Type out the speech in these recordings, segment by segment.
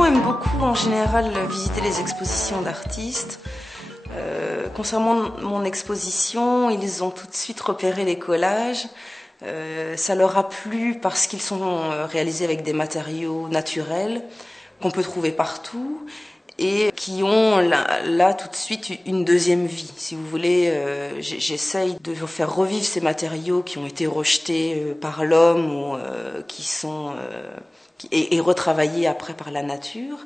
enfants aiment beaucoup en général visiter les expositions d'artistes. Concernant mon exposition, ils ont tout de suite repéré les collages. Ça leur a plu parce qu'ils sont réalisés avec des matériaux naturels qu'on peut trouver partout et qui ont là tout de suite une deuxième vie. Si vous voulez, j'essaye de faire revivre ces matériaux qui ont été rejetés par l'homme ou qui sont et retravaillés après par la nature.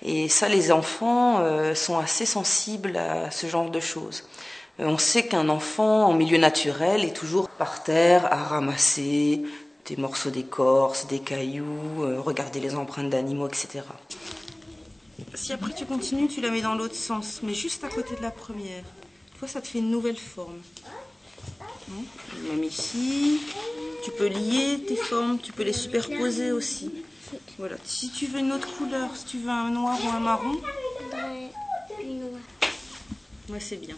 Et ça, les enfants sont assez sensibles à ce genre de choses. On sait qu'un enfant en milieu naturel est toujours par terre à ramasser des morceaux d'écorce, des cailloux, regarder les empreintes d'animaux, etc. Si après tu continues, tu la mets dans l'autre sens, mais juste à côté de la première. Tu vois, ça te fait une nouvelle forme. Même ici, tu peux lier tes formes, tu peux les superposer aussi. Voilà. Si tu veux une autre couleur, si tu veux un noir ou un marron. Ouais, c'est bien.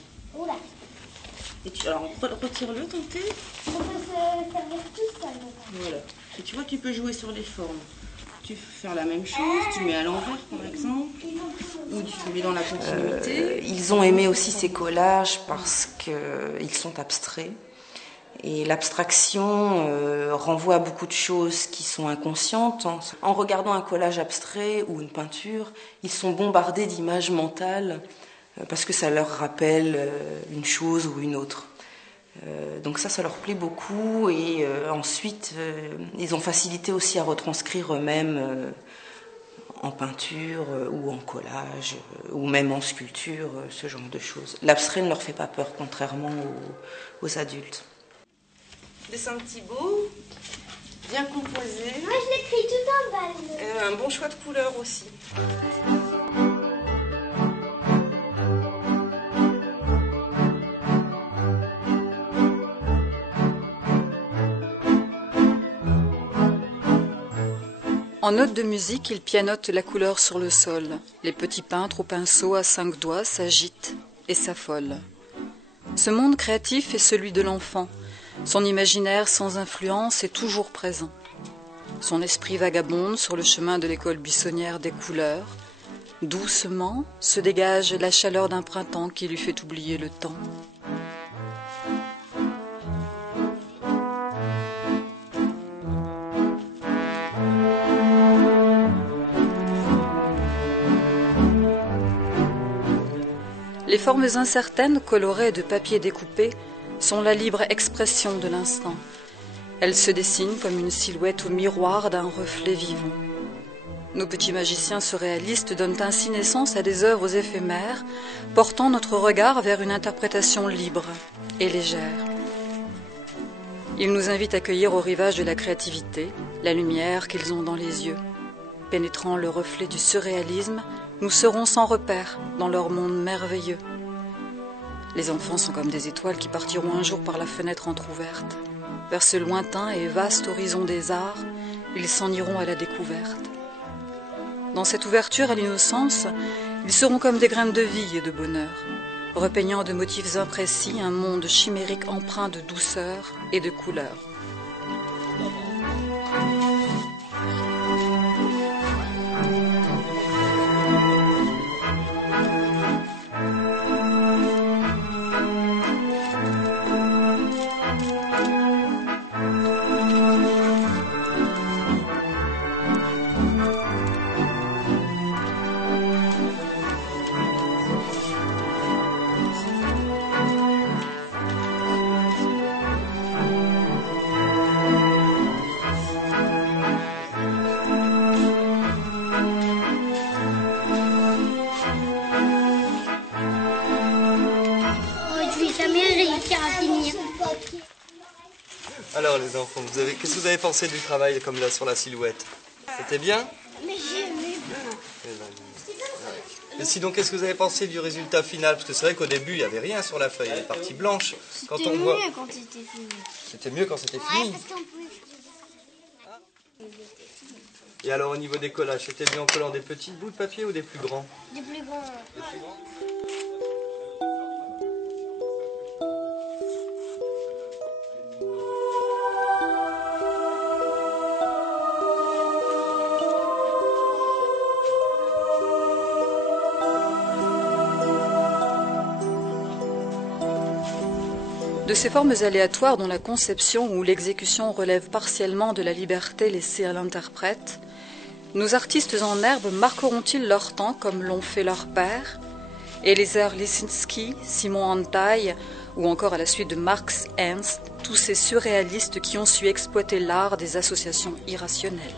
Et alors, retire-le, ton thé. On peut se servir tout seul. Voilà. Et tu vois, tu peux jouer sur les formes. Tu peux faire la même chose, tu mets à l'envers par exemple, ou tu mets dans la continuité. Ils ont aimé aussi ces collages parce qu'ils sont abstraits. Et l'abstraction renvoie à beaucoup de choses qui sont inconscientes. En regardant un collage abstrait ou une peinture, ils sont bombardés d'images mentales parce que ça leur rappelle une chose ou une autre. Donc ça leur plaît beaucoup et ensuite ils ont facilité aussi à retranscrire eux-mêmes en peinture ou en collage ou même en sculpture, ce genre de choses. L'abstrait ne leur fait pas peur contrairement aux adultes. Dessin de Thibaut, bien composé. Moi je l'écris tout en bas. Un bon choix de couleurs aussi. En note de musique, il pianote la couleur sur le sol. Les petits peintres au pinceau à 5 doigts s'agitent et s'affolent. Ce monde créatif est celui de l'enfant. Son imaginaire sans influence est toujours présent. Son esprit vagabonde sur le chemin de l'école buissonnière des couleurs. Doucement se dégage la chaleur d'un printemps qui lui fait oublier le temps. Les formes incertaines, colorées de papier découpé, sont la libre expression de l'instant. Elles se dessinent comme une silhouette au miroir d'un reflet vivant. Nos petits magiciens surréalistes donnent ainsi naissance à des œuvres éphémères, portant notre regard vers une interprétation libre et légère. Ils nous invitent à cueillir au rivage de la créativité la lumière qu'ils ont dans les yeux. Pénétrant le reflet du surréalisme, nous serons sans repère dans leur monde merveilleux. Les enfants sont comme des étoiles qui partiront un jour par la fenêtre entr'ouverte. Vers ce lointain et vaste horizon des arts, ils s'en iront à la découverte. Dans cette ouverture à l'innocence, ils seront comme des graines de vie et de bonheur, repeignant de motifs imprécis un monde chimérique empreint de douceur et de couleur. Alors les enfants, qu'est-ce que vous avez pensé du travail comme là sur la silhouette? C'était bien? Mais j'aimais Et sinon, qu'est-ce que vous avez pensé du résultat final? Parce que c'est vrai qu'au début, il n'y avait rien sur la feuille, elle est partie blanche. C'était mieux quand c'était fini. C'était mieux quand c'était fini. Et alors au niveau des collages, c'était mieux en collant des petits bouts de papier ou des plus grands? Des plus grands. Des plus grands. De ces formes aléatoires dont la conception ou l'exécution relèvent partiellement de la liberté laissée à l'interprète, nos artistes en herbe marqueront-ils leur temps comme l'ont fait leurs pères? Eliezer Lisinski, Simon Antaï, ou encore à la suite de Marx Ernst, tous ces surréalistes qui ont su exploiter l'art des associations irrationnelles.